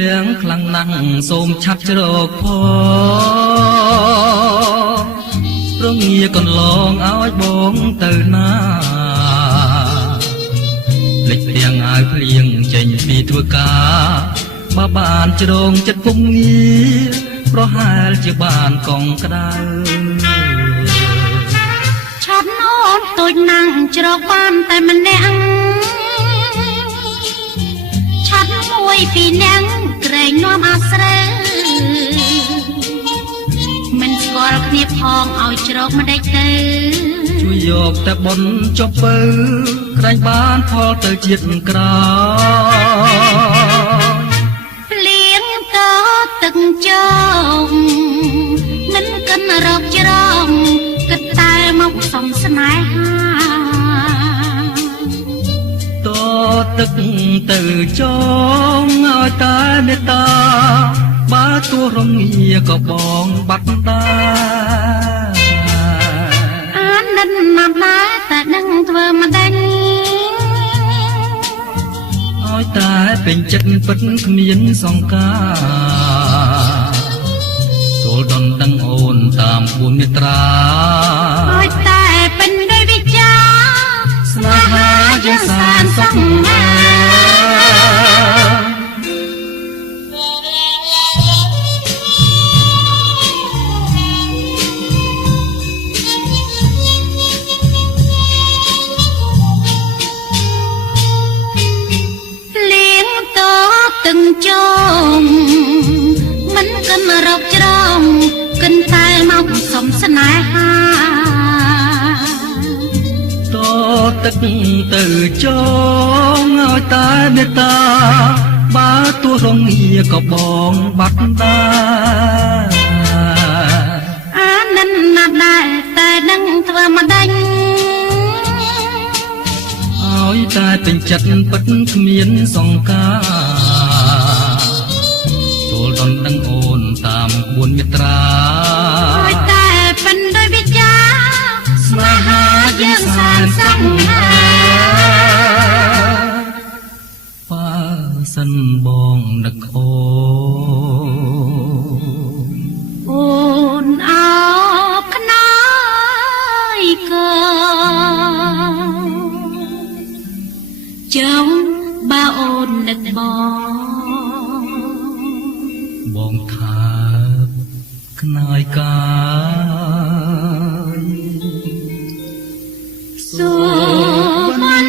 លៀងខ្លាំងណាស់សូមឆាប់ជ្រកផងរងាកន្លងឲ្យបងទៅណាភ្លេចទាំងអាវភ្លៀងចេញពីធ្វើការបើបានជ្រងចិត្តពុំងារប្រហែលជាបានកងក្ដៅឆាប់អូនទូចណាំងជ្រកបានតែម្នាក់ឆាប់មួយពីអ្នកក្រែងនាំអាស្រើមិនស្គាល់គ្នាផងឲ្យជ្រកម្ដេចទៅជួយយកតែបុណ្យចុះពៅក្រែងបានផលទៅជាតិក្រោយភ្លៀងតទឹកជោមមិនកិនរកច្រំគិតតែមកសំស្នេហាតទឹកទៅចងឲ្យតែមេត្តាបើទោះរងាក៏បងបាត់ដែរអានិតណាស់ដែរតែនឹងធ្វើមិនដេញឲ្យតែពេញចិត្តពិតគ្មានសង្ការចូលដនដឹងអូនតាមពួនមេត្រាឲ្យតែពេញដោយវិចាស្នេហាយើងសានសង្ហាtừng chômមិនកិនរកច្រំកិនតែមកសំស្នេហាតទឹកទៅចងឲ្យតែមេត្តាបើទោះរងាក៏បងបាត់ដែរអានិនណាស់ដែរតែនឹងធ្វើមិនដេញឲ្យតែពេញចិត្តពិតគ្មានសង្ការចូលដនដឹងអូនតាមពួនមេត្រាឲ្យតែពេញដោយវិចាស្នេហាយើងសានសង្ហាបើសិនបងនឹកអូនអោបខ្នាយកចង់បើអូននឹកបងថាខ្នើយកាយសូមមិន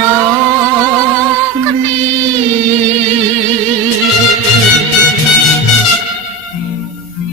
រ